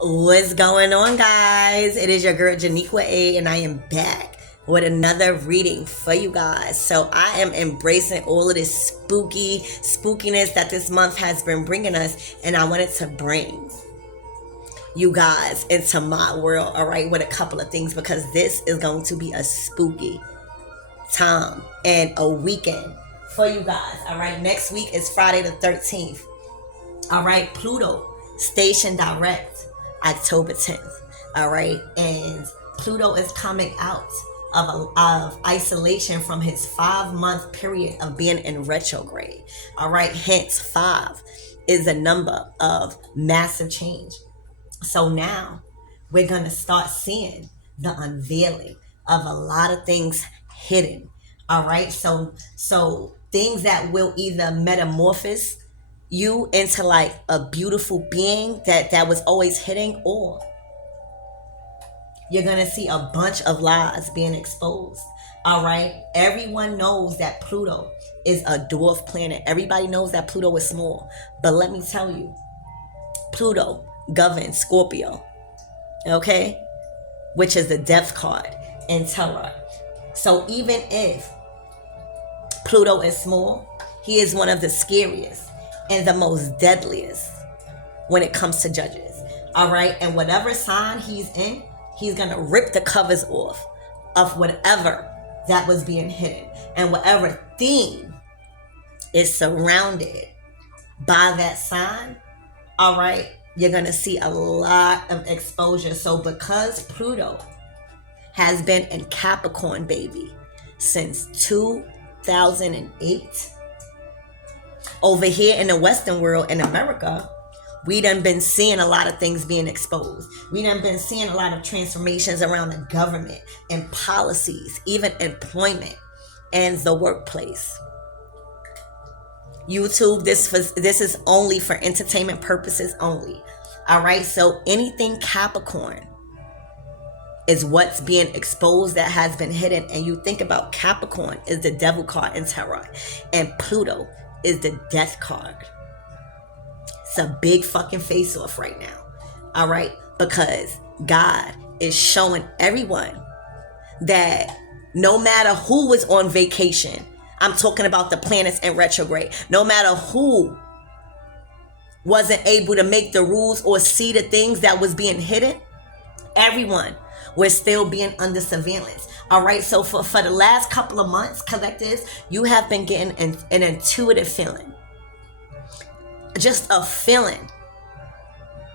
What's going on, guys? It is your girl Janiqua A, and I am back with another reading for you guys. So I am embracing all of this spookiness that this month has been bringing us, and I wanted to bring you guys into my world, all right, with a couple of things, because this is going to be a spooky time and a weekend for you guys, all right? Next week is Friday the 13th, all right? Pluto station direct October 10th, all right? And Pluto is coming out of isolation from his 5-month period of being in retrograde, all right? Hence, 5 is a number of massive change. So now we're going to start seeing the unveiling of a lot of things hidden, all right? So things that will either metamorphose you into like a beautiful being that was always hidden, or you're gonna see a bunch of lies being exposed, all right? Everyone knows that Pluto is a dwarf planet. Everybody knows that Pluto is small, but let me tell you, Pluto governs Scorpio, okay, which is the death card in tarot. So even if Pluto is small, he is one of the scariest and the most deadliest when it comes to judges, all right? And whatever sign he's in, he's gonna rip the covers off of whatever that was being hidden, and whatever theme is surrounded by that sign, all right, you're gonna see a lot of exposure. So because Pluto has been in Capricorn, baby, since 2008, over here in the Western world, in America, we done been seeing a lot of things being exposed. We done been seeing a lot of transformations around the government and policies, even employment and the workplace. YouTube, this is only for entertainment purposes only. All right, so anything Capricorn is what's being exposed that has been hidden. And you think about Capricorn is the devil card in tarot, and Pluto is the death card. It's a big fucking face off right now, all right? Because God is showing everyone that no matter who was on vacation, I'm talking about the planets in retrograde, no matter who wasn't able to make the rules or see the things that was being hidden, everyone was still being under surveillance, all right? So for the last couple of months, collectives, you have been getting an intuitive feeling, just a feeling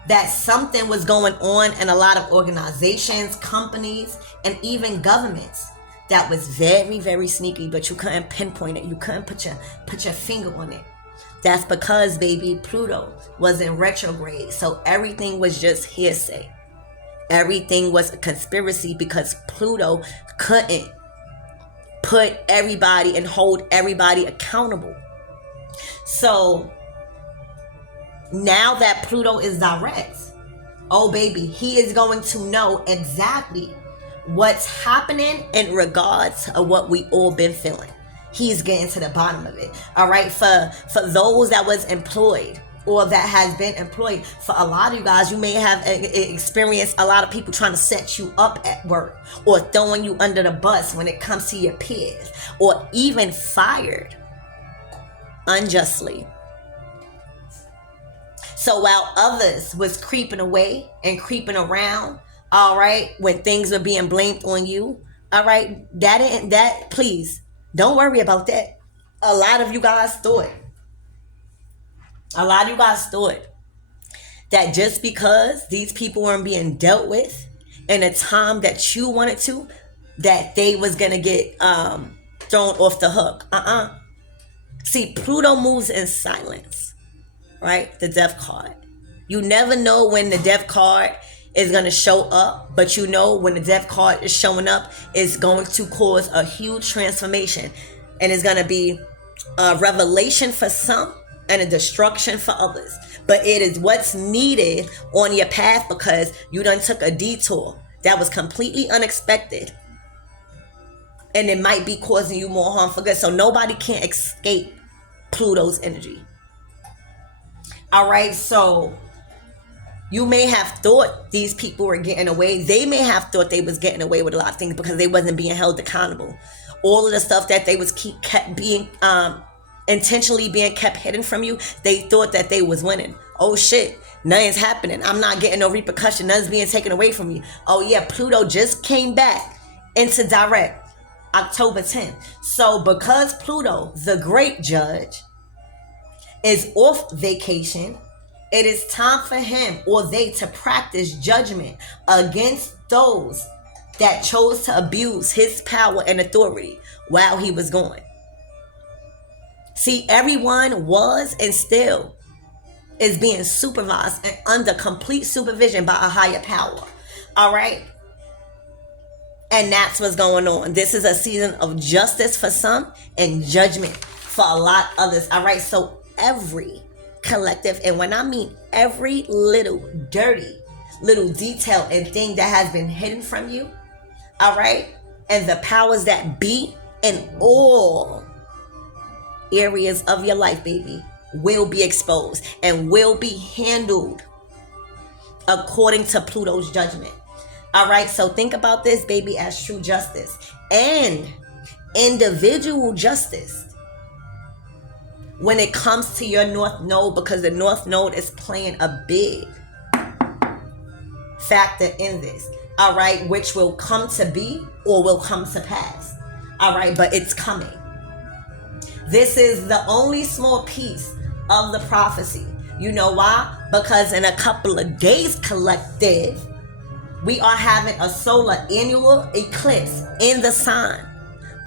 that something was going on in a lot of organizations, companies, and even governments that was very, very sneaky, but you couldn't pinpoint it. You couldn't put your finger on it. That's because, baby, Pluto was in retrograde, so everything was just hearsay. Everything was a conspiracy because Pluto couldn't put everybody and hold everybody accountable. So now that Pluto is direct, oh baby, he is going to know exactly what's happening in regards to what we all been feeling. He's getting to the bottom of it, all right? For those that was employed or that has been employed, for a lot of you guys, you may have experienced a lot of people trying to set you up at work, or throwing you under the bus when it comes to your peers, or even fired unjustly. So while others was creeping away and creeping around, all right, when things were being blamed on you, all right, that please don't worry about that. A lot of you guys thought that just because these people weren't being dealt with in a time that you wanted to, that they was gonna get thrown off the hook. See, Pluto moves in silence, right? The death card. You never know when the death card is going to show up, but you know when the death card is showing up, it's going to cause a huge transformation, and it's going to be a revelation for some and a destruction for others. But it is what's needed on your path, because you done took a detour that was completely unexpected, and it might be causing you more harm for good. So nobody can escape Pluto's energy. All right, so You may have thought these people were getting away. They may have thought they was getting away with a lot of things because they wasn't being held accountable. All of the stuff that they was kept being intentionally being kept hidden from you, they thought that they was winning. Oh shit, nothing's happening. I'm not getting no repercussion. Nothing's being taken away from me. Oh yeah, Pluto just came back into direct October 10th. So because Pluto, the great judge, is off vacation, it is time for him or they to practice judgment against those that chose to abuse his power and authority while he was gone. See, everyone was and still is being supervised and under complete supervision by a higher power. All right? And that's what's going on. This is a season of justice for some and judgment for a lot of others. All right? So every collective, and when I mean every little dirty little detail and thing that has been hidden from you, all right, and the powers that be in all areas of your life, baby, will be exposed and will be handled according to Pluto's judgment. All right, so think about this, baby, as true justice and individual justice when it comes to your North Node, because the North Node is playing a big factor in this, all right, which will come to be or will come to pass, all right, but it's coming. This is the only small piece of the prophecy. You know why? Because in a couple of days, collective, we are having a solar annual eclipse in the sign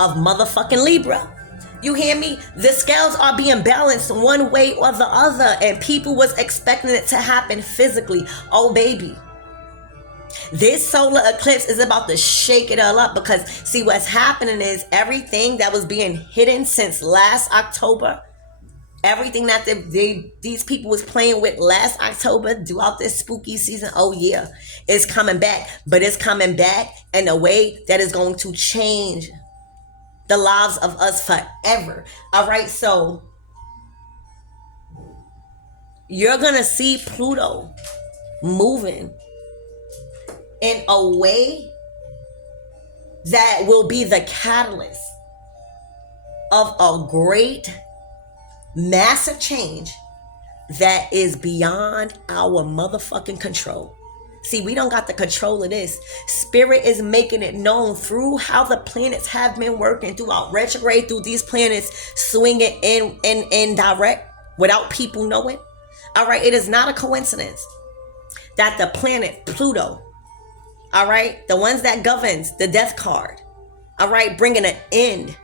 of motherfucking Libra. You hear me? The scales are being balanced one way or the other, and people was expecting it to happen physically. Oh, baby. This solar eclipse is about to shake it all up, because see, what's happening is everything that was being hidden since last October, everything that these people was playing with last October throughout this spooky season, oh yeah, it's coming back. But it's coming back in a way that is going to change the lives of us forever. All right, so you're gonna see Pluto moving in a way that will be the catalyst of a great, massive change that is beyond our motherfucking control. See, we don't got the control of this. Spirit is making it known through how the planets have been working throughout retrograde, through these planets swinging in direct without people knowing. All right, it is not a coincidence that the planet Pluto, all right, the ones that governs the death card, all right, bringing an end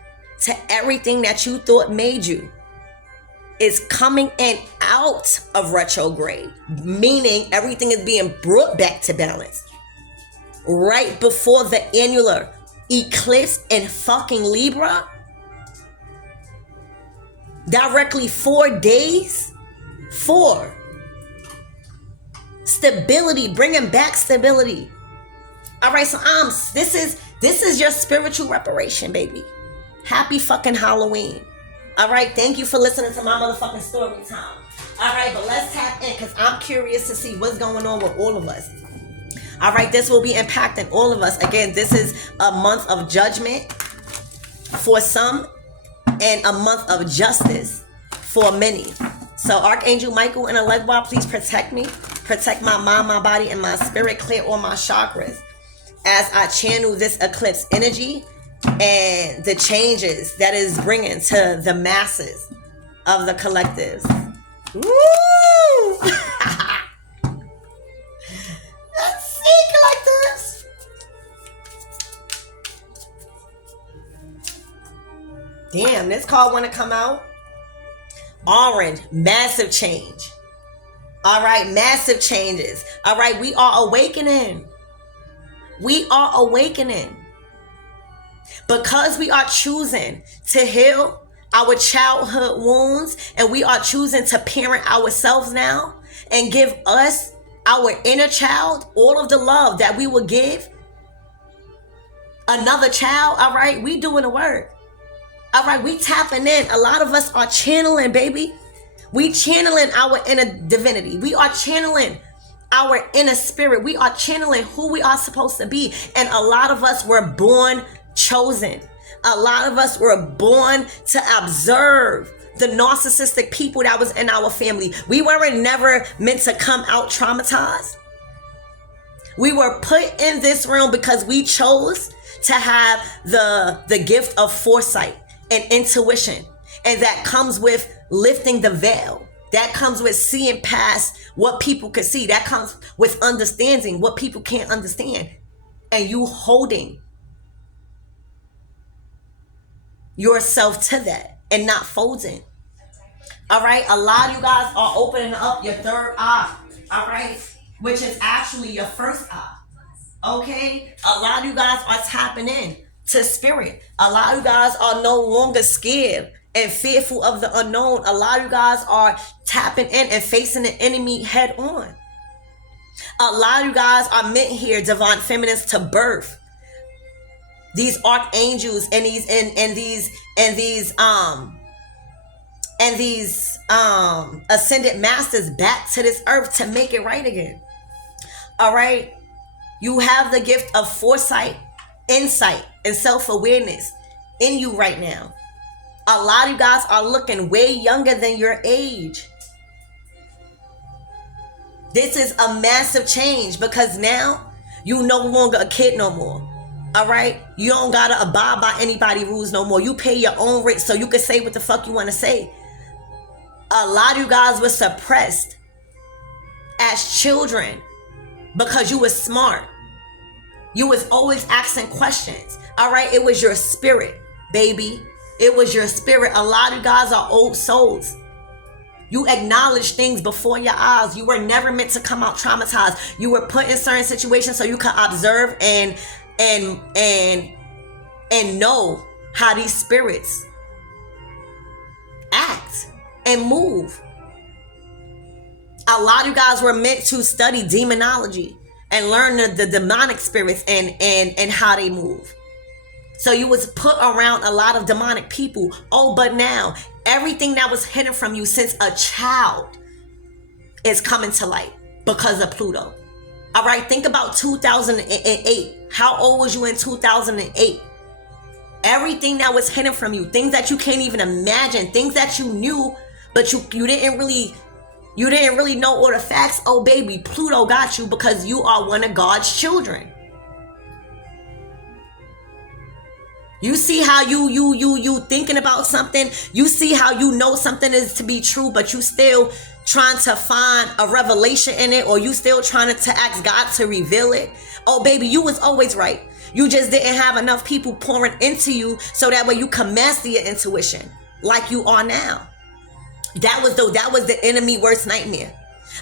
to everything that you thought made you, is coming in out of retrograde, meaning everything is being brought back to balance right before the annular eclipse in fucking Libra. Directly 4 days. 4. Stability, bringing back stability. All right, so this is your spiritual reparation, baby. Happy fucking Halloween. All right, thank you for listening to my motherfucking story time. All right, but let's tap in, because I'm curious to see what's going on with all of us. All right, this will be impacting all of us. Again, this is a month of judgment for some and a month of justice for many. So Archangel Michael and Allegra, please protect me. Protect my mind, my body, and my spirit. Clear all my chakras as I channel this eclipse energy and the changes that is bringing to the masses of the collectives. Woo! Let's see, collectives. Damn, this card want to come out. Orange, massive change. All right, massive changes. All right, we are awakening. We are awakening. Because we are choosing to heal our childhood wounds, and we are choosing to parent ourselves now and give us, our inner child, all of the love that we would give another child. All right, we doing the work. All right, we tapping in. A lot of us are channeling, baby. We channeling our inner divinity. We are channeling our inner spirit. We are channeling who we are supposed to be. And a lot of us were born chosen. A lot of us were born to observe the narcissistic people that was in our family. We weren't never meant to come out traumatized. We were put in this realm because we chose to have the gift of foresight and intuition. And that comes with lifting the veil. That comes with seeing past what people could see. That comes with understanding what people can't understand. And you holding yourself to that and not folding. All right. A lot of you guys are opening up your third eye. All right. Which is actually your first eye. Okay. A lot of you guys are tapping in to spirit. A lot of you guys are no longer scared and fearful of the unknown. A lot of you guys are tapping in and facing the enemy head on. A lot of you guys are meant here, divine feminines, to birth these archangels and these ascended masters back to this earth to make it right again. All right. You have the gift of foresight, insight, and self-awareness in you right now. A lot of you guys are looking way younger than your age. This is a massive change because now you no longer a kid no more. All right. You don't got to abide by anybody's rules no more. You pay your own rent so you can say what the fuck you want to say. A lot of you guys were suppressed as children because you were smart. You was always asking questions. All right. It was your spirit, baby. It was your spirit. A lot of you guys are old souls. You acknowledge things before your eyes. You were never meant to come out traumatized. You were put in certain situations so you could observe and know how these spirits act and move. A lot of you guys were meant to study demonology and learn the demonic spirits and how they move. So you was put around a lot of demonic people. Oh, but now everything that was hidden from you since a child is coming to light because of Pluto. All right, think about 2008. How old was you in 2008? Everything that was hidden from you, things that you can't even imagine, things that you knew, but you didn't really know all the facts. Oh, baby, Pluto got you because you are one of God's children. You see how you thinking about something. You see how you know something is to be true, but you still trying to find a revelation in it, or you still trying to ask God to reveal it. Oh, baby, you was always right. You just didn't have enough people pouring into you so that way you can master your intuition like you are now. That was the enemy worst nightmare.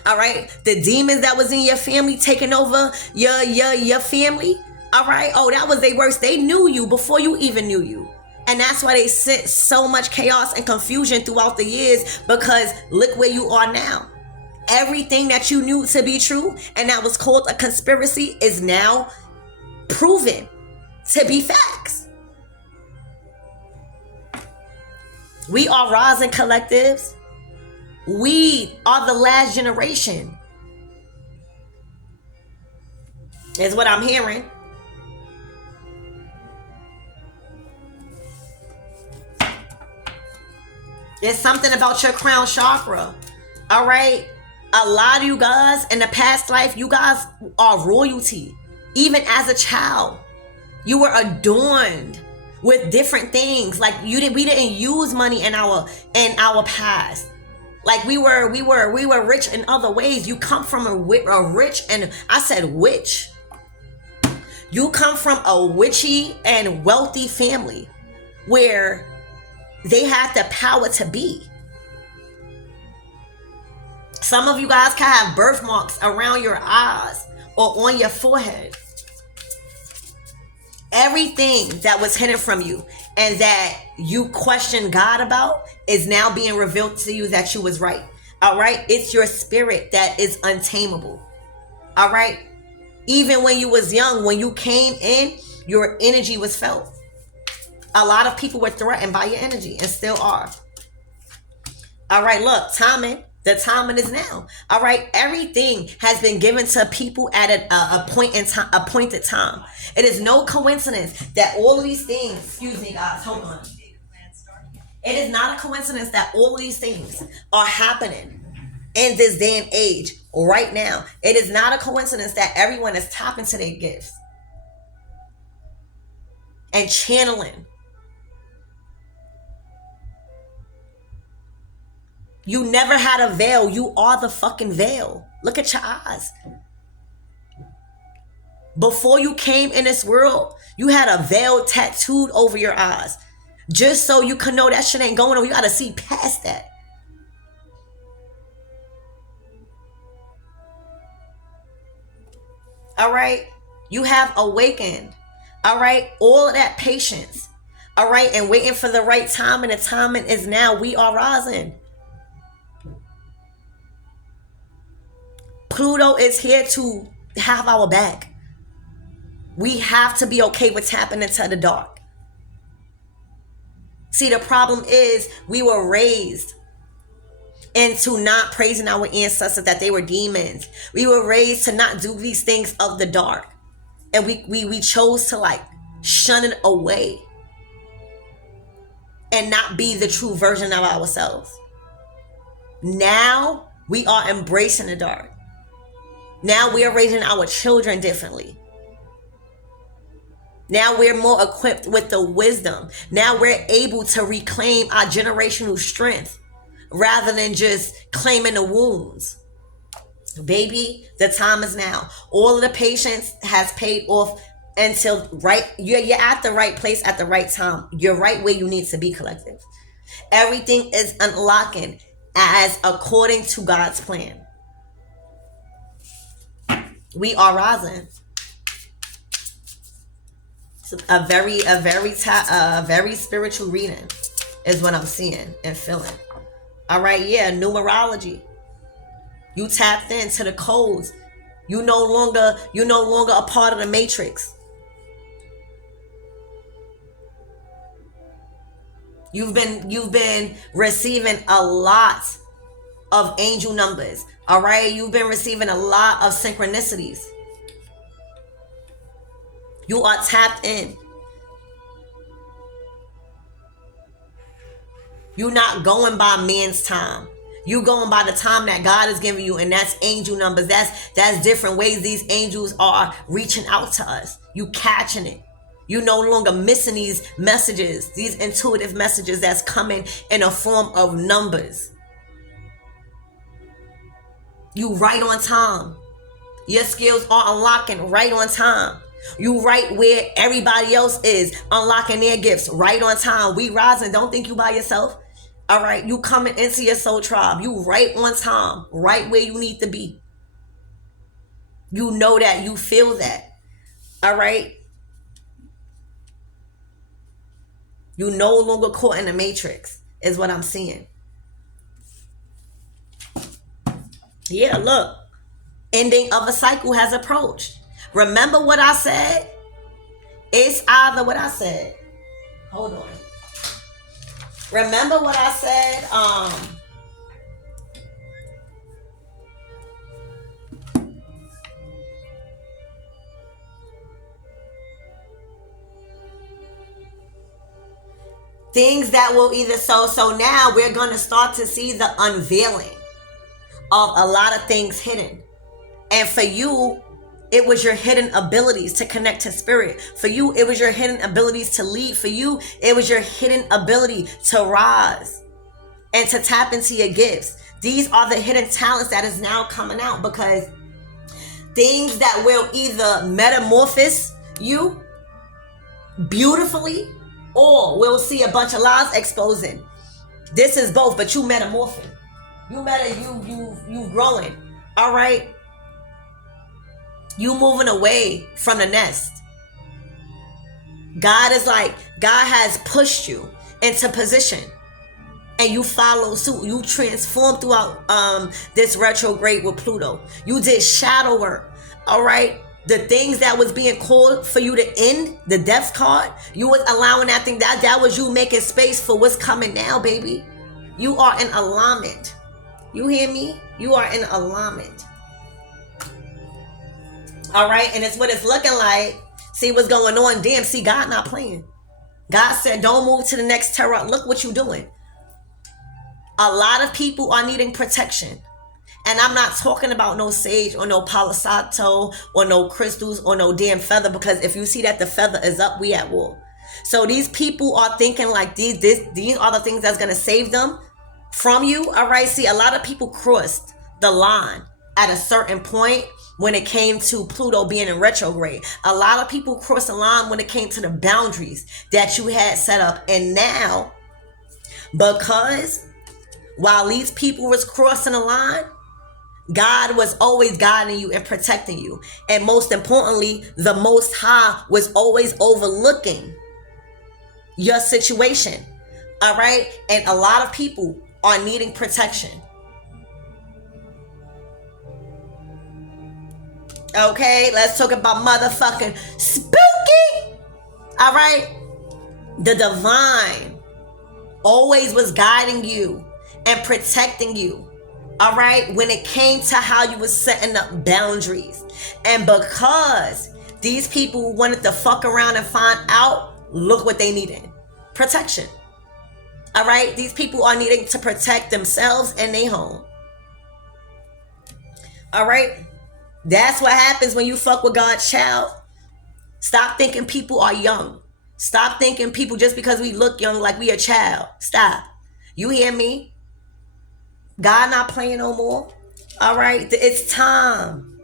All right, the demons that was in your family taking over your family. All right. Oh, that was their worst. They knew you before you even knew you. And that's why they sent so much chaos and confusion throughout the years, because look where you are now. Everything that you knew to be true and that was called a conspiracy is now proven to be facts. We are rising collectives. We are the last generation, is what I'm hearing. There's something about your crown chakra. All right. A lot of you guys in the past life, you guys are royalty. Even as a child, you were adorned with different things. Like we didn't use money in our past. Like we were rich in other ways. You come from a rich, and I said witch. You come from a witchy and wealthy family where they have the power to be. Some of you guys can have birthmarks around your eyes or on your forehead. Everything that was hidden from you and that you questioned God about is now being revealed to you that you was right. All right. It's your spirit that is untamable. All right. Even when you was young, when you came in, your energy was felt. A lot of people were threatened by your energy and still are. All right, look, timing. The timing is now. All right. Everything has been given to people at a point in time, appointed time. It is no coincidence that all of these things, excuse me guys, hold on. It is not a coincidence that all of these things are happening in this day and age right now. It is not a coincidence that everyone is tapping to their gifts and channeling. You never had a veil. You are the fucking veil. Look at your eyes. Before you came in this world, you had a veil tattooed over your eyes. Just so you can know that shit ain't going on. You gotta see past that. All right? You have awakened. All right? All of that patience. All right? And waiting for the right time. And the timing is now. We are rising. Pluto is here to have our back. We have to be okay with tapping into the dark. See, the problem is we were raised into not praising our ancestors that they were demons. We were raised to not do these things of the dark. And we chose to like shun it away and not be the true version of ourselves. Now we are embracing the dark. Now we are raising our children differently. Now we're more equipped with the wisdom. Now we're able to reclaim our generational strength rather than just claiming the wounds. Baby, the time is now. All of the patience has paid off until you're at the right place at the right time. You're right where you need to be, collective. Everything is unlocking as according to God's plan. We are rising. A very spiritual reading is what I'm seeing and feeling. All right, yeah, numerology. You tapped into the codes. You're no longer a part of the matrix. You've been receiving a lot of angel numbers. All right, you've been receiving a lot of synchronicities. You are tapped in. You're not going by man's time. You going by the time that God is giving you, and that's angel numbers. That's different ways these angels are reaching out to us. You catching it. You no longer missing these messages, these intuitive messages that's coming in a form of numbers. You right on time. Your skills are unlocking right on time. You right where everybody else is, unlocking their gifts right on time. We rising. Don't think you by yourself. All right, you coming into your soul tribe. You right on time, right where you need to be. You know that. You feel that. All right. You no longer caught in the matrix is what I'm seeing. Yeah, look. Ending of a cycle has approached. Remember what I said? It's either what I said. Hold on. Remember what I said? Things that will either so now we're going to start to see the unveiling of a lot of things hidden. And for you, it was your hidden abilities to connect to spirit. For you, it was your hidden abilities to lead. For you, it was your hidden ability to rise and to tap into your gifts. These are the hidden talents that is now coming out, because things that will either metamorphose you beautifully, or we'll see a bunch of lies exposing. This is both, but you metamorphing. You growing. All right. You moving away from the nest. God has pushed you into position, and you follow suit. You transform throughout this retrograde with Pluto. You did shadow work. All right. The things that was being called for you to end, the death card, you was allowing that thing. That was you making space for what's coming now, baby. You are in alignment You hear me? You are in alignment. All right, and it's what it's looking like. See what's going on. Damn, see, God not playing. God said, don't move to the next terror. Look what you're doing. A lot of people are needing protection. And I'm not talking about no sage or no palo santo or no crystals or no damn feather, because if you see that the feather is up, we at war. So these people are thinking like these are the things that's going to save them from you. All right. See, a lot of people crossed the line at a certain point when it came to Pluto being in retrograde. A lot of people crossed the line when it came to the boundaries that you had set up. And now, because while these people was crossing the line, God was always guiding you and protecting you. And most importantly, the Most High was always overlooking your situation. All right. And a lot of people are needing protection. Okay. Let's talk about motherfucking spooky. All right. The divine always was guiding you and protecting you. All right, when it came to how you was setting up boundaries. And because these people wanted to fuck around and find out, look what they needed. Protection. All right, these people are needing to protect themselves and their home. All right, that's what happens when you fuck with God's child. Stop thinking people are young. Stop thinking people just because we look young like we a child. Stop. You hear me? God not playing no more. All right, it's time.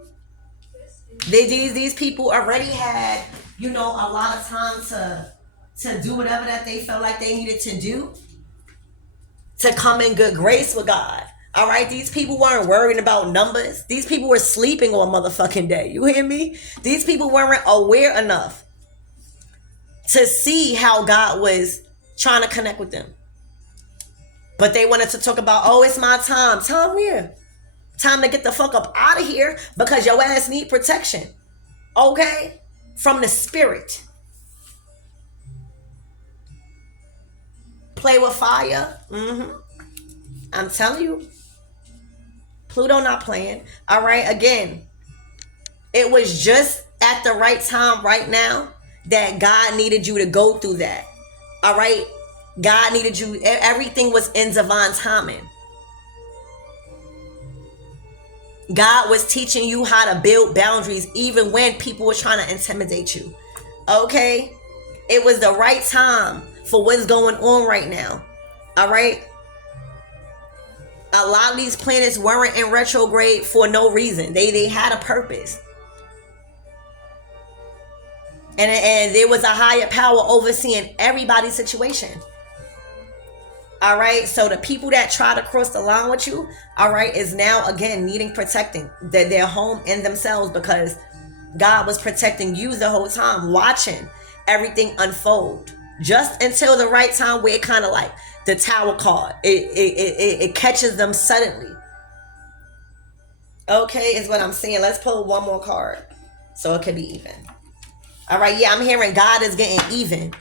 These people already had, a lot of time to do whatever that they felt like they needed to do to come in good grace with God. All right, these people weren't worrying about numbers. These people were sleeping on motherfucking day. You hear me? These people weren't aware enough to see how God was trying to connect with them. But they wanted to talk about, oh, it's my time. Time where? Time to get the fuck up out of here because your ass need protection. Okay? From the spirit. Play with fire. I'm telling you. Pluto not playing. All right? Again, it was just at the right time right now that God needed you to go through that. All right? God needed you. Everything was in divine timing. God was teaching you how to build boundaries even when people were trying to intimidate you. Okay? It was the right time for what's going on right now. All right? A lot of these planets weren't in retrograde for no reason. They had a purpose. And there was a higher power overseeing everybody's situation. All right, so the people that try to cross the line with you, all right, is now again needing protecting their home and themselves, because God was protecting you the whole time, watching everything unfold just until the right time where it kind of like the Tower card, it catches them suddenly. Okay, is what I'm saying. Let's pull one more card so it can be even. All right, yeah, I'm hearing God is getting even.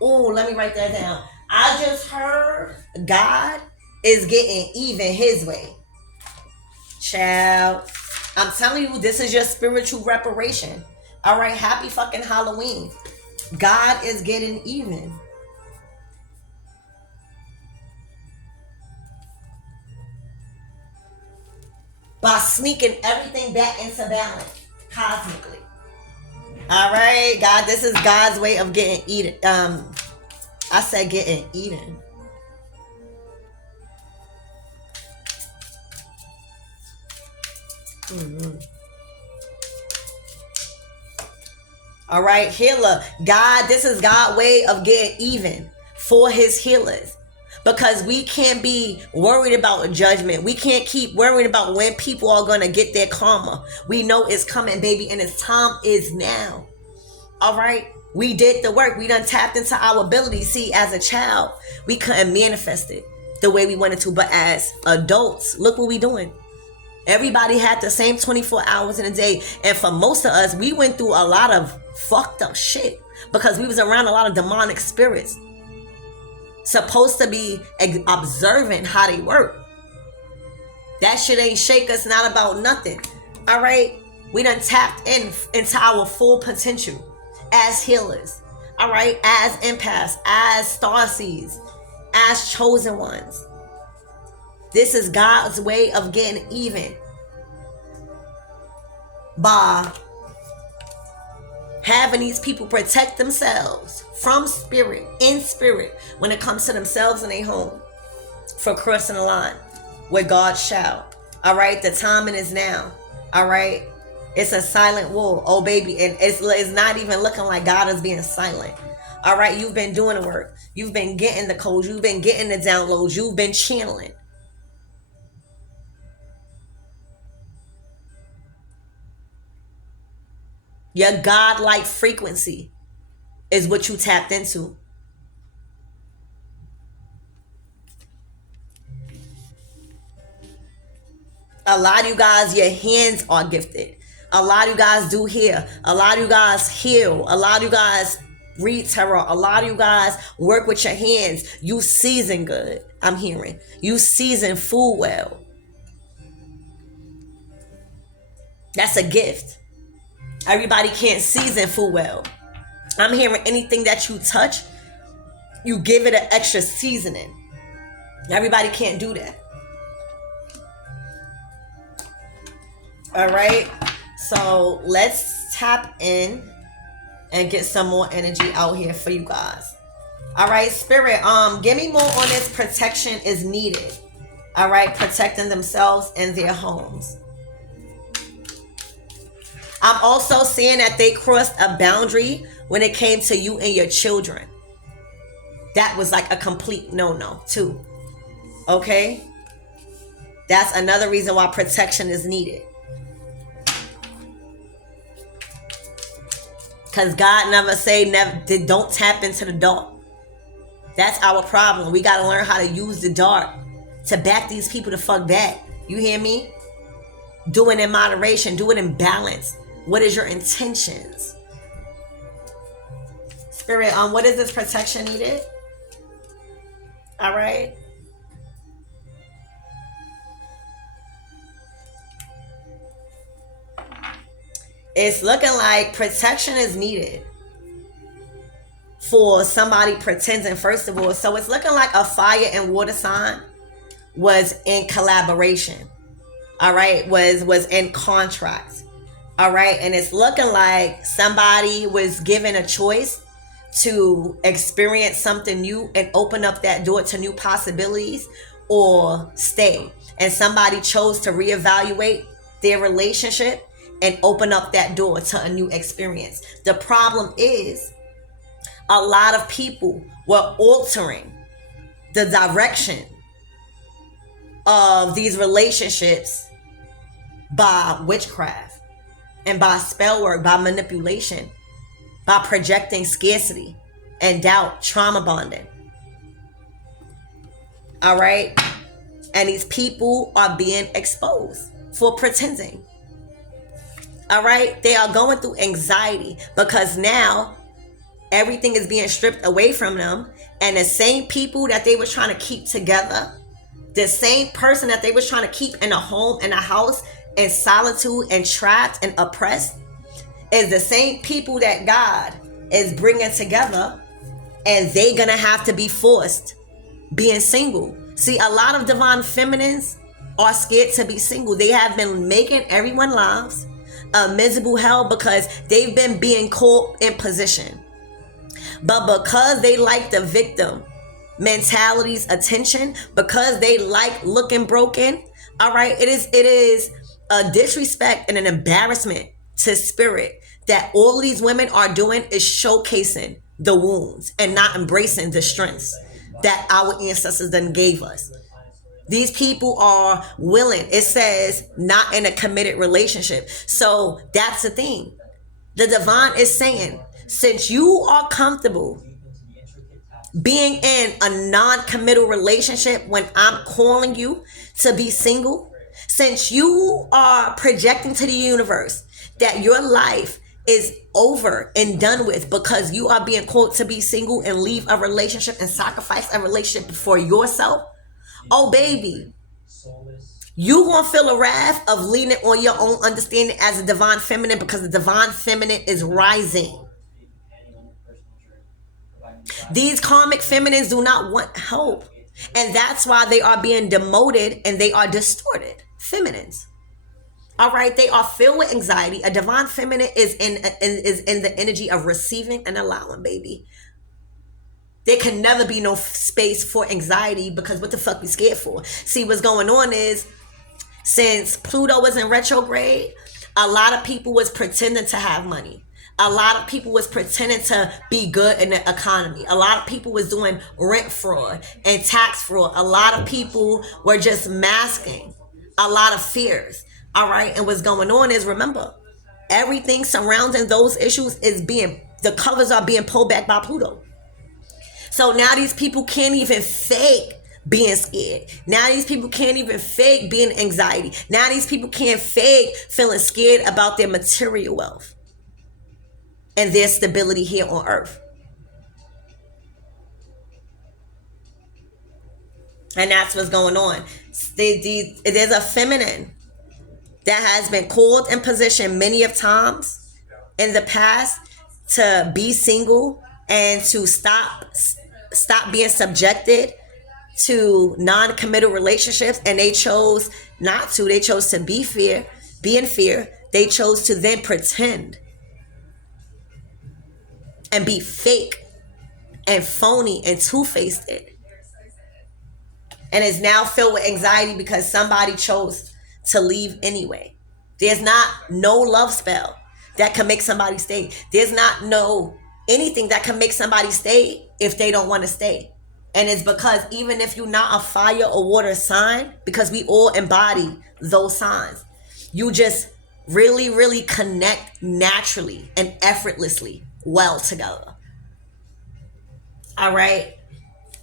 Oh, let me write that down. I just heard God is getting even his way. Child, I'm telling you, this is your spiritual reparation. All right, happy fucking Halloween. God is getting even. By sneaking everything back into balance cosmically. All right, God, this is God's way of getting eaten. I said getting eaten. All right, healer. God, this is God's way of getting even for his healers. Because we can't be worried about judgment. We can't keep worrying about when people are going to get their karma. We know it's coming, baby, and its time is now. All right? We did the work. We done tapped into our ability. See, as a child, we couldn't manifest it the way we wanted to. But as adults, look what we doing. Everybody had the same 24 hours in a day. And for most of us, we went through a lot of fucked up shit because we was around a lot of demonic spirits. Supposed to be observing how they work. That shit ain't shake us, not about nothing. All right? We done tapped into our full potential as healers. All right? As empaths, as starseeds, as chosen ones. This is God's way of getting even by having these people protect themselves from spirit, in spirit, when it comes to themselves and their home, for crossing the line where God shall. All right, the timing is now. All right, it's a silent war, oh baby, and it's not even looking like God is being silent. All right, you've been doing the work, you've been getting the codes, you've been getting the downloads, you've been channeling. Your God-like frequency is what you tapped into. A lot of you guys, your hands are gifted. A lot of you guys do hair. A lot of you guys heal. A lot of you guys read tarot. A lot of you guys work with your hands. You season good, I'm hearing. You season food well. That's a gift. Everybody can't season food well. I'm hearing anything that you touch, you give it an extra seasoning. Everybody can't do that. All right, so let's tap in and get some more energy out here for you guys. All right, spirit, give me more on this. Protection is needed. All right, protecting themselves and their homes. I'm also seeing that they crossed a boundary when it came to you and your children. That was like a complete no-no too. Okay, that's another reason why protection is needed. Because God never say don't tap into the dark. That's our problem. We got to learn how to use the dark to back these people the fuck back. You hear me? Do it in moderation. Do it in balance. What is your intentions? Spirit, what is this protection needed? All right. It's looking like protection is needed for somebody pretending, first of all. So it's looking like a fire and water sign was in collaboration. All right. Was in contract. All right. And it's looking like somebody was given a choice to experience something new and open up that door to new possibilities or stay. And somebody chose to reevaluate their relationship and open up that door to a new experience. The problem is a lot of people were altering the direction of these relationships by witchcraft and by spell work, by manipulation, by projecting scarcity and doubt, trauma bonding. All right? And these people are being exposed for pretending. All right, they are going through anxiety because now everything is being stripped away from them, and the same people that they were trying to keep together, the same person that they were trying to keep in a home, in a house, in solitude and trapped and oppressed, is the same people that God is bringing together, and they're gonna have to be forced being single. See, a lot of divine feminines are scared to be single. They have been making everyone's lives a miserable hell because they've been being caught in position. But because they like the victim mentality's attention, because they like looking broken, all right, it is a disrespect and an embarrassment to spirit that all of these women are doing is showcasing the wounds and not embracing the strengths that our ancestors then gave us. These people are willing. It says not in a committed relationship. So that's the thing. The divine is saying, since you are comfortable being in a non-committal relationship when I'm calling you to be single, since you are projecting to the universe that your life is over and done with because you are being called to be single and leave a relationship and sacrifice a relationship for yourself, oh baby, You gonna feel a wrath of leaning on your own understanding as a divine feminine, because the divine feminine is rising. These karmic feminines do not want help, and that's why they are being demoted and they are distorted feminines. All right, they are filled with anxiety. A divine feminine is in the energy of receiving and allowing, baby. There can never be no space for anxiety, because what the fuck we scared for? See, what's going on is, since Pluto was in retrograde, a lot of people was pretending to have money. A lot of people was pretending to be good in the economy. A lot of people was doing rent fraud and tax fraud. A lot of people were just masking a lot of fears. All right. And what's going on is, remember, everything surrounding those issues is the covers are being pulled back by Pluto. So now these people can't even fake being scared. Now these people can't even fake being anxiety. Now these people can't fake feeling scared about their material wealth and their stability here on earth. And that's what's going on. There's a feminine that has been called and positioned many of times in the past to be single and to stop being subjected to non-committal relationships, and they chose not to. They chose to be in fear. They chose to then pretend and be fake and phony and two-faced, and is now filled with anxiety because somebody chose to leave anyway. There's no love spell that can make somebody stay. There's no anything that can make somebody stay if they don't want to stay. And it's because even if you're not a fire or water sign, because we all embody those signs, you just really, really connect naturally and effortlessly well together. All right.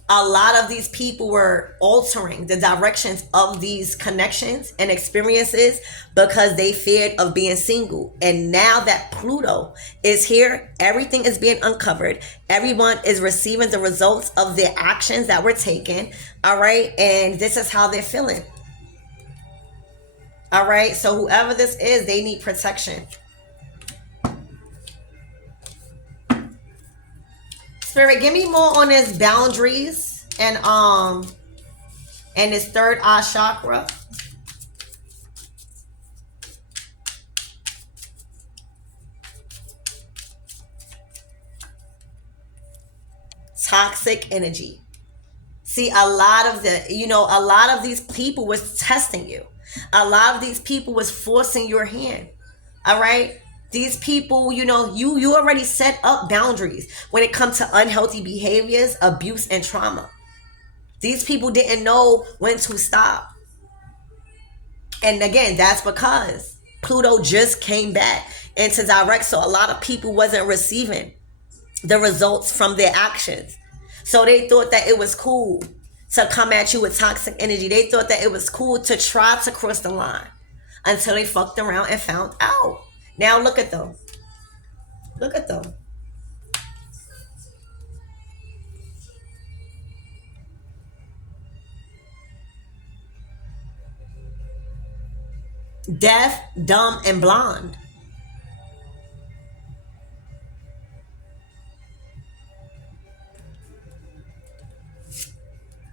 A lot of these people were altering the directions of these connections and experiences because they feared of being single. And now that Pluto is here, everything is being uncovered. Everyone is receiving the results of their actions that were taken. All right. And this is how they're feeling. All right. So whoever this is, they need protection. Spirit, give me more on his boundaries and his third eye chakra. Toxic energy. See, a lot of these people was testing you. A lot of these people was forcing your hand. All right. These people, you already set up boundaries when it comes to unhealthy behaviors, abuse, and trauma. These people didn't know when to stop. And again, that's because Pluto just came back into direct. So a lot of people wasn't receiving the results from their actions. So they thought that it was cool to come at you with toxic energy. They thought that it was cool to try to cross the line until they fucked around and found out. Now look at them. Look at them. Deaf, dumb, and blonde.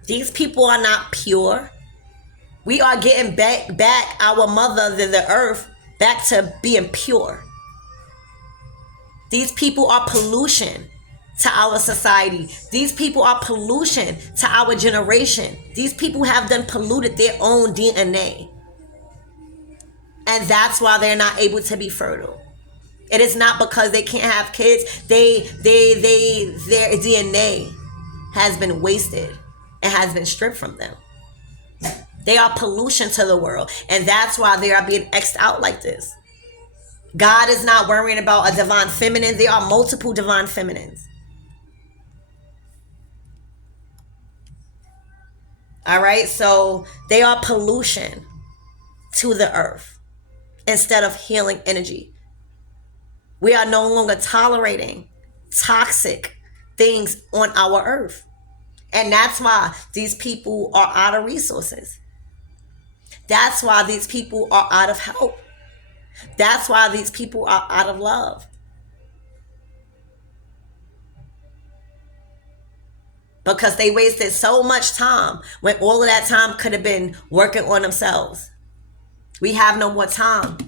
These people are not pure. We are getting back our mother, the earth, back to being pure. These people are pollution to our society. These people are pollution to our generation. These people have done polluted their own DNA. And that's why they're not able to be fertile. It is not because they can't have kids. Their DNA has been wasted and has been stripped from them. They are pollution to the world. And that's why they are being X'd out like this. God is not worrying about a divine feminine. There are multiple divine feminines. All right. So they are pollution to the earth instead of healing energy. We are no longer tolerating toxic things on our earth. And that's why these people are out of resources. That's why these people are out of help. That's why these people are out of love. Because they wasted so much time when all of that time could have been working on themselves. We have no more time.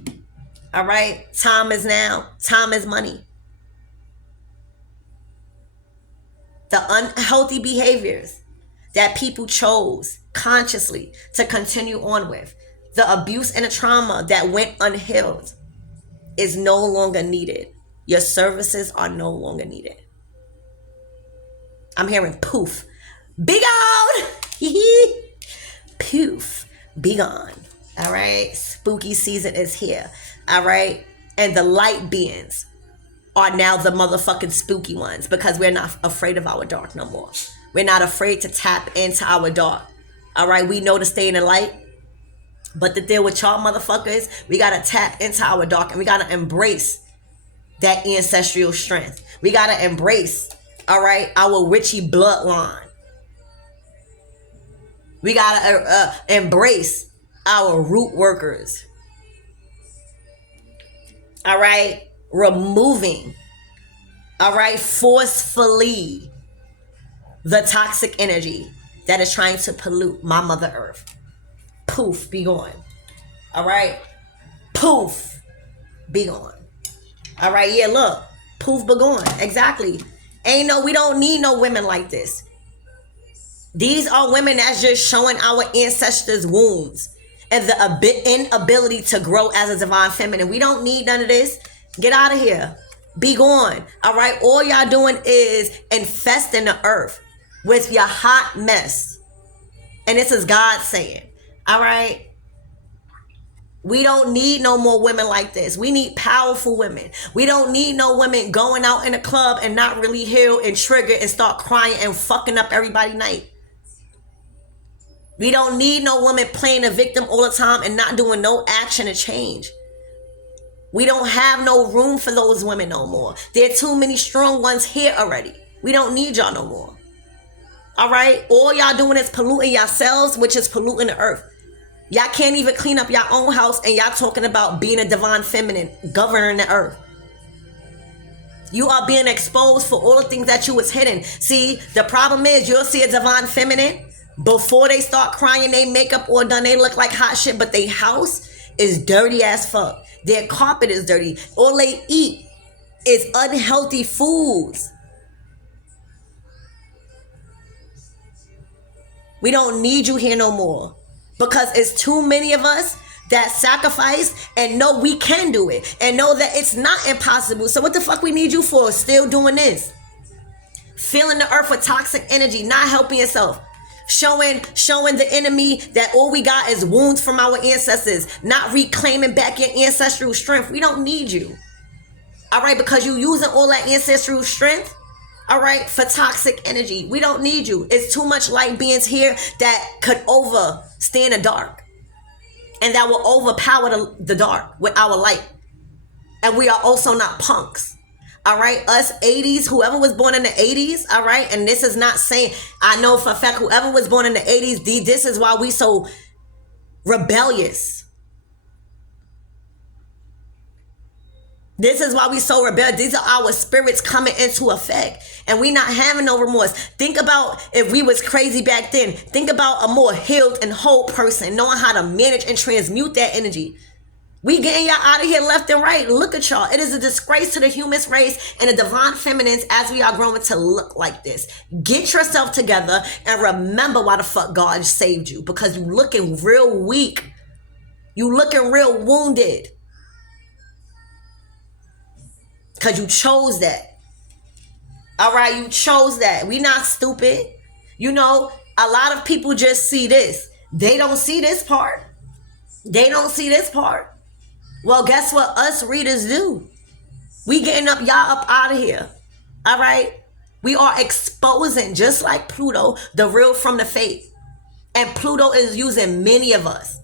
All right? Time is now. Time is money. The unhealthy behaviors that people chose consciously to continue on with, the abuse and the trauma that went unhealed, is no longer needed. Your services are no longer needed. I'm hearing poof. Be gone! Poof. Be gone. All right? Spooky season is here. All right? And the light beings are now the motherfucking spooky ones, because we're not afraid of our dark no more. We're not afraid to tap into our dark. All right? We know to stay in the light. But to deal with y'all motherfuckers, we got to tap into our dark, and we got to embrace that ancestral strength. We got to embrace, all right, our witchy bloodline. We got to embrace our root workers. All right? Removing, all right, forcefully the toxic energy that is trying to pollute my Mother Earth. Poof, be gone. All right? Poof, be gone. All right, yeah, look. Poof, be gone. Exactly. We don't need no women like this. These are women that's just showing our ancestors' wounds and the inability to grow as a divine feminine. We don't need none of this. Get out of here. Be gone. All right? All y'all doing is infesting the earth with your hot mess. And this is God saying. All right? We don't need no more women like this. We need powerful women. We don't need no women going out in a club and not really heal and trigger and start crying and fucking up everybody night. We don't need no woman playing a victim all the time and not doing no action to change. We don't have no room for those women no more. There are too many strong ones here already. We don't need y'all no more. All right? All y'all doing is polluting yourselves, which is polluting the earth. Y'all can't even clean up your own house, and y'all talking about being a divine feminine, governing the earth. You are being exposed for all the things that you was hidden. See, the problem is you'll see a divine feminine before they start crying, they makeup all done, they look like hot shit, but their house is dirty as fuck. Their carpet is dirty. All they eat is unhealthy foods. We don't need you here no more. Because it's too many of us that sacrifice and know we can do it. And know that it's not impossible. So what the fuck we need you for? Still doing this. Filling the earth with toxic energy. Not helping yourself. Showing the enemy that all we got is wounds from our ancestors. Not reclaiming back your ancestral strength. We don't need you. All right? Because you using all that ancestral strength. All right, for toxic energy. We don't need you. It's too much light beings here that could stand the dark. And that will overpower the dark with our light. And we are also not punks. All right, us 80s, whoever was born in the 80s, all right, and this is not saying, I know for a fact, whoever was born in the 80s, this is why we so rebellious. This is why we so rebellious. These are our spirits coming into effect. And we not having no remorse. Think about if we was crazy back then. Think about a more healed and whole person knowing how to manage and transmute that energy. We getting y'all out of here left and right. Look at y'all. It is a disgrace to the human race and the divine feminines as we are growing to look like this. Get yourself together and remember why the fuck God saved you. Because you looking real weak. You looking real wounded. Because you chose that. All right, you chose that. We not stupid. You know, a lot of people just see this. They don't see this part. They don't see this part. Well, guess what us readers do? We getting y'all up out of here. All right? We are exposing, just like Pluto, the real from the fake. And Pluto is using many of us.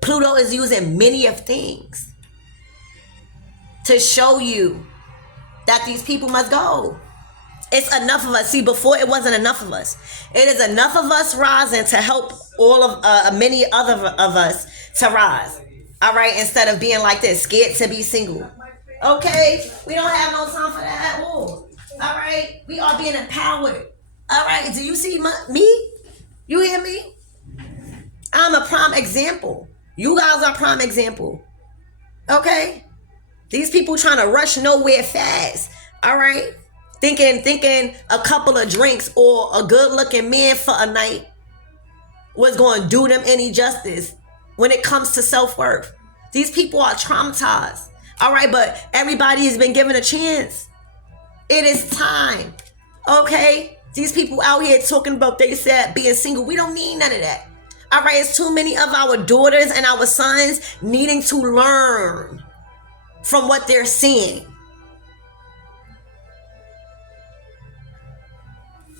Pluto is using many of things to show you that these people must go. It's enough of us. See, before it wasn't enough of us. It is enough of us rising to help all of many other of us to rise. All right, instead of being like this, scared to be single. Okay, we don't have no time for that at all. All right, we are being empowered. All right, do you see me? You hear me? I'm a prime example. You guys are prime example. Okay, these people trying to rush nowhere fast. All right, thinking a couple of drinks or a good looking man for a night was going to do them any justice when it comes to self-worth. These people are traumatized. All right, but everybody has been given a chance. It is time. Okay, these people out here talking about they said being single. We don't need none of that. All right, it's too many of our daughters and our sons needing to learn from what they're seeing.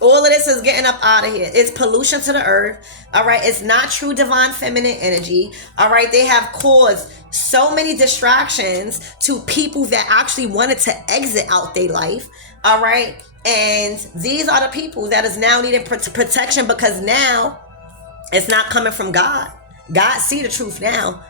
All of this is getting up out of here. It's pollution to the earth. All right. It's not true divine feminine energy. All right. They have caused so many distractions to people that actually wanted to exit out their life. All right. And these are the people that is now needing protection because now it's not coming from God. God see the truth now.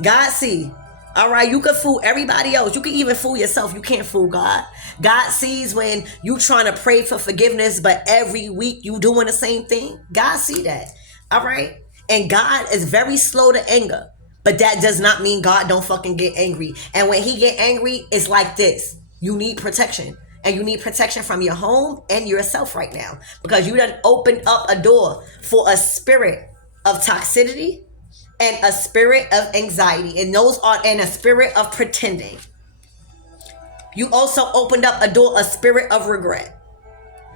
God see. All right, you can fool everybody else. You can even fool yourself. You can't fool God. God sees when you trying to pray for forgiveness, but every week you doing the same thing. God see that. All right. And God is very slow to anger, but that does not mean God don't fucking get angry. And when he get angry, it's like this. You need protection. And you need protection from your home and yourself right now because you done opened up a door for a spirit of toxicity and a spirit of anxiety, and those are in a spirit of pretending. You also opened up a door, a spirit of regret.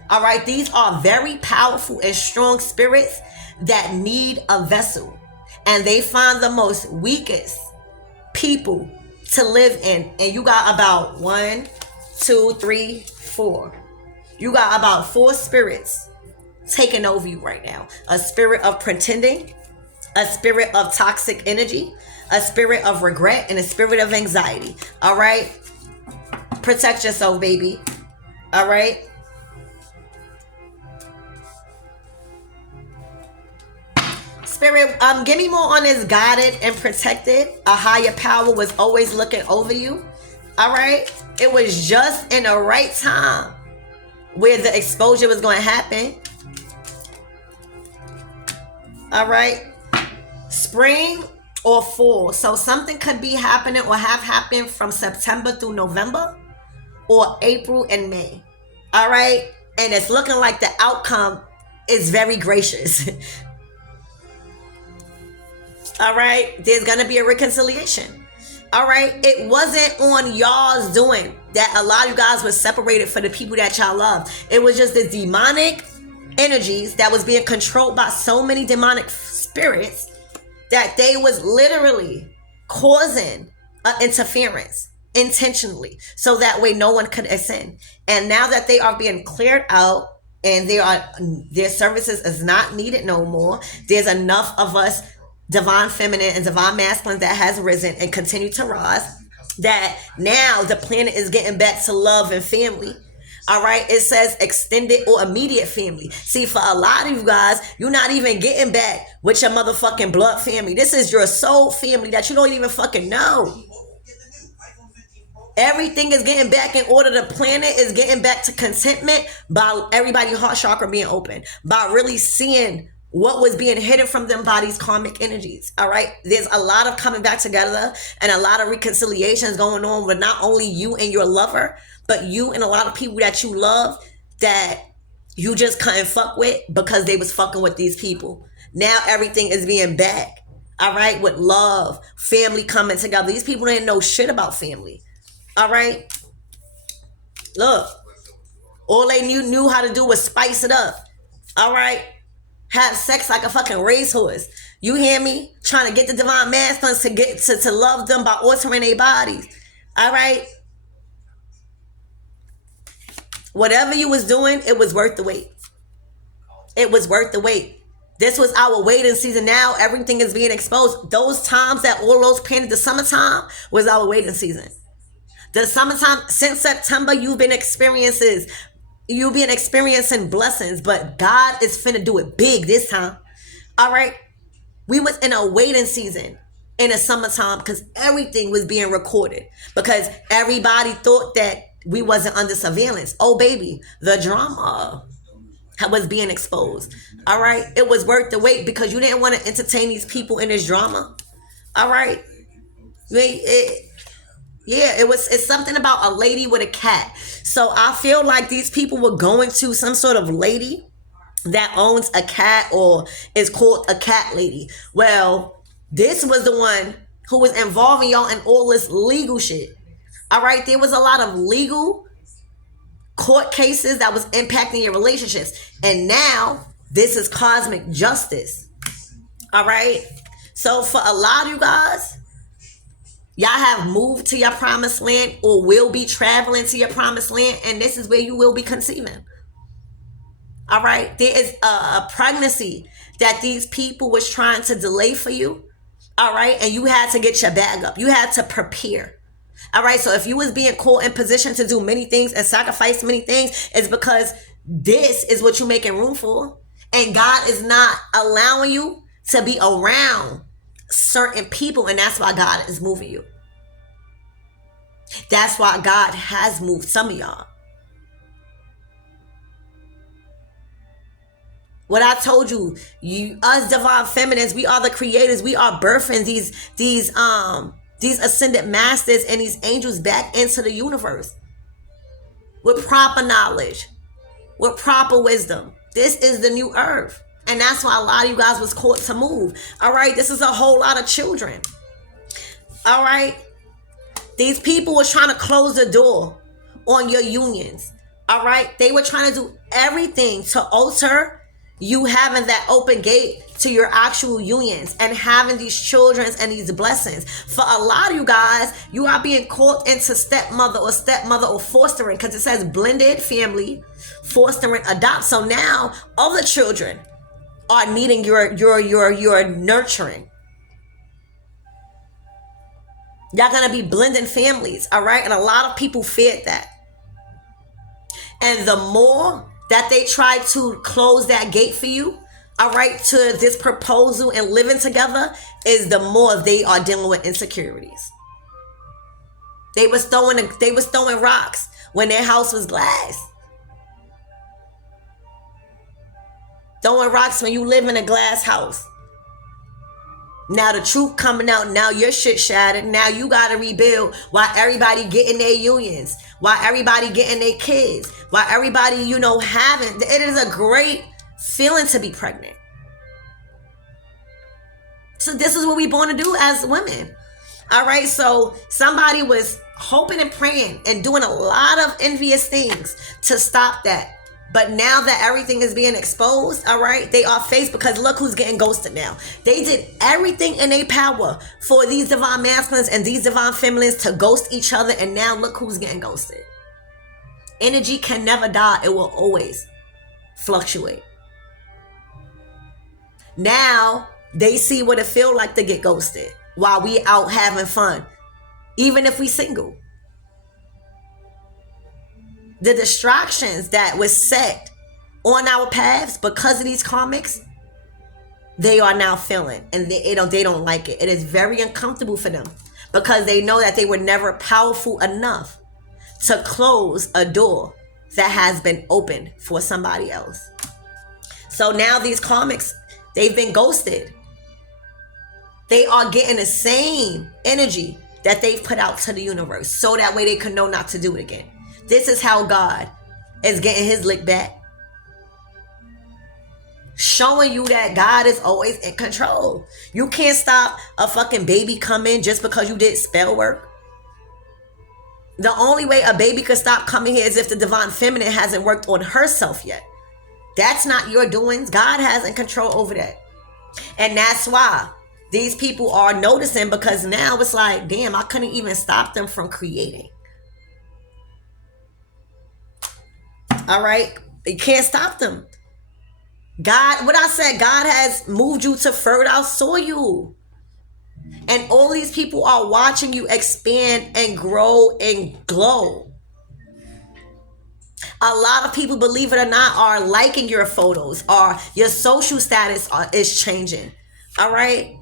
All right, these are very powerful and strong spirits that need a vessel, and they find the most weakest people to live in. And you got about 1, 2, 3, 4. You got about 4 spirits taking over you right now. A spirit of pretending, a spirit of toxic energy, a spirit of regret, and a spirit of anxiety. All right? Protect yourself, baby. All right? Spirit, give me more on this guided and protected. A higher power was always looking over you. All right? It was just in the right time where the exposure was going to happen. All right? Spring or fall. So something could be happening or have happened from September through November or April and May. All right? And it's looking like the outcome is very gracious. All right? There's going to be a reconciliation. All right? It wasn't on y'all's doing that a lot of you guys were separated for the people that y'all love. It was just the demonic energies that was being controlled by so many demonic spirits that they was literally causing interference intentionally so that way no one could ascend. And now that they are being cleared out and their services is not needed no more, there's enough of us divine feminine and divine masculine that has risen and continue to rise that now the planet is getting back to love and family. All right, it says extended or immediate family. See, for a lot of you guys, you're not even getting back with your motherfucking blood family. This is your soul family that you don't even fucking know. Everything is getting back in order. The planet is getting back to contentment by everybody's heart chakra being open, by really seeing what was being hidden from them by these karmic energies. All right, there's a lot of coming back together and a lot of reconciliations going on with not only you and your lover, but you and a lot of people that you love that you just couldn't fuck with because they was fucking with these people. Now everything is being back. All right, with love, family coming together. These people didn't know shit about family. All right, look, all they knew how to do was spice it up. All right, have sex like a fucking racehorse. You hear me? Trying to get the divine masculines to get to love them by altering their bodies. All right. Whatever you was doing, it was worth the wait. It was worth the wait. This was our waiting season. Now everything is being exposed. Those times that all those painted, the summertime was our waiting season. The summertime, since September, you've been experiencing blessings, but God is finna do it big this time. All right. We was in a waiting season in the summertime because everything was being recorded, because everybody thought that we wasn't under surveillance. Oh baby, the drama was being exposed. All right, it was worth the wait because you didn't want to entertain these people in this drama. All right, it's something about a lady with a cat. So I feel like these people were going to some sort of lady that owns a cat or is called a cat lady. Well, this was the one who was involving y'all in all this legal shit. All right, there was a lot of legal court cases that was impacting your relationships, and now this is cosmic justice. All right, so for a lot of you guys, y'all have moved to your promised land or will be traveling to your promised land, and this is where you will be conceiving. All right, there is a pregnancy that these people was trying to delay for you. All right, and you had to get your bag up. You had to prepare. All right, so if you was being called in position to do many things and sacrifice many things, it's because this is what you're making room for. And God is not allowing you to be around certain people, and that's why God is moving you. That's why God has moved some of y'all. What I told you, us divine feminines, we are the creators. We are birthing these ascended masters and these angels back into the universe with proper knowledge, with proper wisdom. This is the new earth. And that's why a lot of you guys was caught to move. All right, this is a whole lot of children. All right, these people were trying to close the door on your unions. All right, they were trying to do everything to alter you having that open gate to your actual unions and having these children and these blessings. For a lot of you guys, you are being caught into stepmother or fostering, because it says blended family, fostering, adopt. So now other children are needing your nurturing. Y'all gonna be blending families, all right? And a lot of people feared that. And the more that they try to close that gate for you, all right, to this proposal and living together, is the more they are dealing with insecurities. They was throwing rocks when their house was glass. Throwing rocks when you live in a glass house. Now the truth coming out, now your shit shattered. Now you gotta rebuild while everybody getting their unions, while everybody getting their kids, while everybody, having. It is a great feeling to be pregnant. So this is what we born to do as women. All right, so somebody was hoping and praying and doing a lot of envious things to stop that. But now that everything is being exposed, all right, they are faced, because look who's getting ghosted now. They did everything in their power for these divine masculines and these divine feminines to ghost each other, and now look who's getting ghosted. Energy can never die. It will always fluctuate. Now they see what it feels like to get ghosted while we out having fun, even if we single. The distractions that was set on our paths because of these karmics, they are now feeling, and they don't like it. It is very uncomfortable for them because they know that they were never powerful enough to close a door that has been opened for somebody else. So now these karmics, they've been ghosted. They are getting the same energy that they've put out to the universe, so that way they can know not to do it again. This is how God is getting his lick back. Showing you that God is always in control. You can't stop a fucking baby coming just because you did spell work. The only way a baby could stop coming here is if the divine feminine hasn't worked on herself yet. That's not your doings. God has in control over that. And that's why these people are noticing, because now it's like, damn, I couldn't even stop them from creating. All right, you can't stop them. God, what I said, God has moved you to fertile soil, and all these people are watching you expand and grow and glow. A lot of people, believe it or not, are liking your photos, or your social status is changing. All right.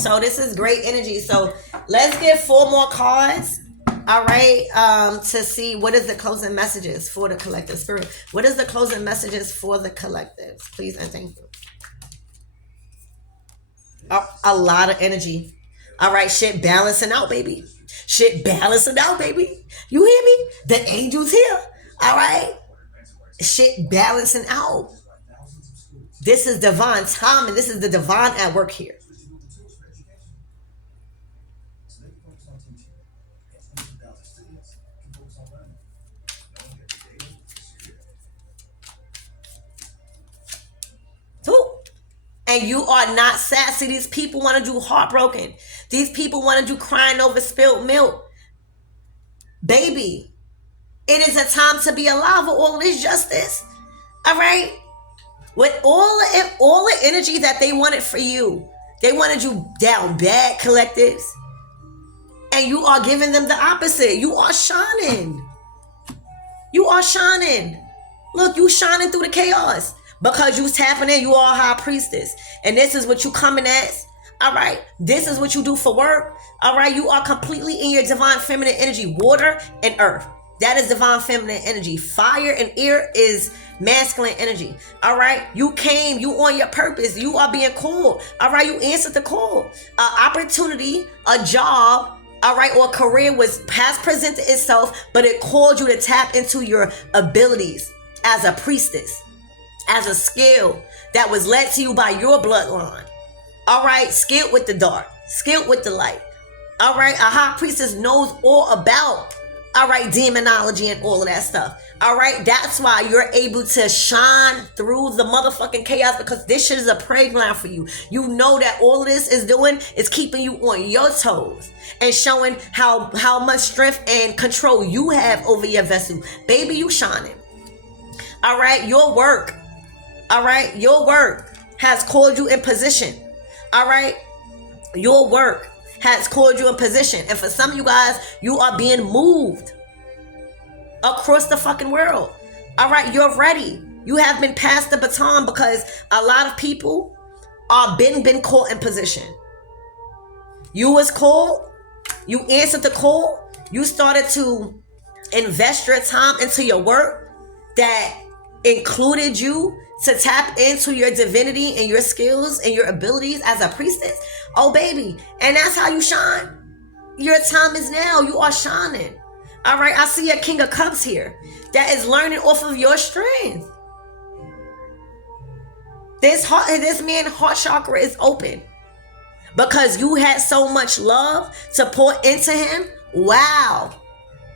So this is great energy. So let's get 4 more cards. All right. To see what is the closing messages for the collective spirit. What is the closing messages for the collectives? Please and thank you. A lot of energy. All right, shit balancing out, baby. Shit balancing out, baby. You hear me? The angels here. All right. Shit balancing out. This is divine timing. This is the divine at work here. Two. And you are not sad. See, these people want to do heartbroken. These people want to do crying over spilled milk. Baby, it is a time to be alive with all of this justice. All right? With all the energy that they wanted for you. They wanted you down bad, collectives. And you are giving them the opposite. You are shining. You are shining. Look, you shining through the chaos. Because you tapping in, you are high priestess. And this is what you coming as. All right. This is what you do for work. All right. You are completely in your divine feminine energy. Water and earth. That is divine feminine energy. Fire and air is masculine energy. All right. You came. You on your purpose. You are being called. All right. You answered the call. Opportunity, a job, all right, or career has presented itself, but it called you to tap into your abilities as a priestess, as a skill that was led to you by your bloodline. All right, skilled with the dark, skilled with the light. All right, a high priestess knows all about, all right, demonology and all of that stuff. All right, that's why you're able to shine through the motherfucking chaos, because this shit is a playground for you. You know that all of this is doing is keeping you on your toes and showing how much strength and control you have over your vessel. Baby, you shining. All right, your work. All right, your work has called you in position. All right, your work has called you in position. And for some of you guys, you are being moved across the fucking world. All right, you're ready. You have been passed the baton, because a lot of people are been caught in position. You was called. You answered the call. You started to invest your time into your work that included you to tap into your divinity and your skills and your abilities as a priestess. Oh, baby. And that's how you shine. Your time is now. You are shining. All right. I see a King of Cups here that is learning off of your strength. This man's heart chakra is open because you had so much love to pour into him. Wow.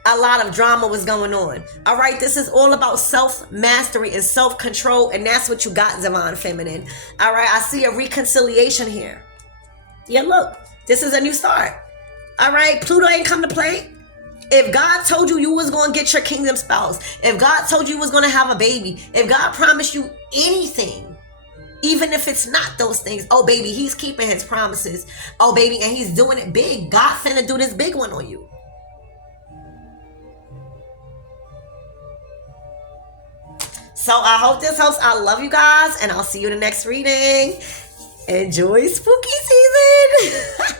A lot of drama was going on. All right, this is all about self-mastery and self-control, and that's what you got, divine feminine. All right, I see a reconciliation here. Yeah, look, this is a new start. All right, Pluto ain't come to play. If God told you was going to get your kingdom spouse, if God told you was going to have a baby, if God promised you anything, even if it's not those things, oh, baby, he's keeping his promises. Oh, baby, and he's doing it big. God finna do this big one on you. So I hope this helps. I love you guys, and I'll see you in the next reading. Enjoy spooky season.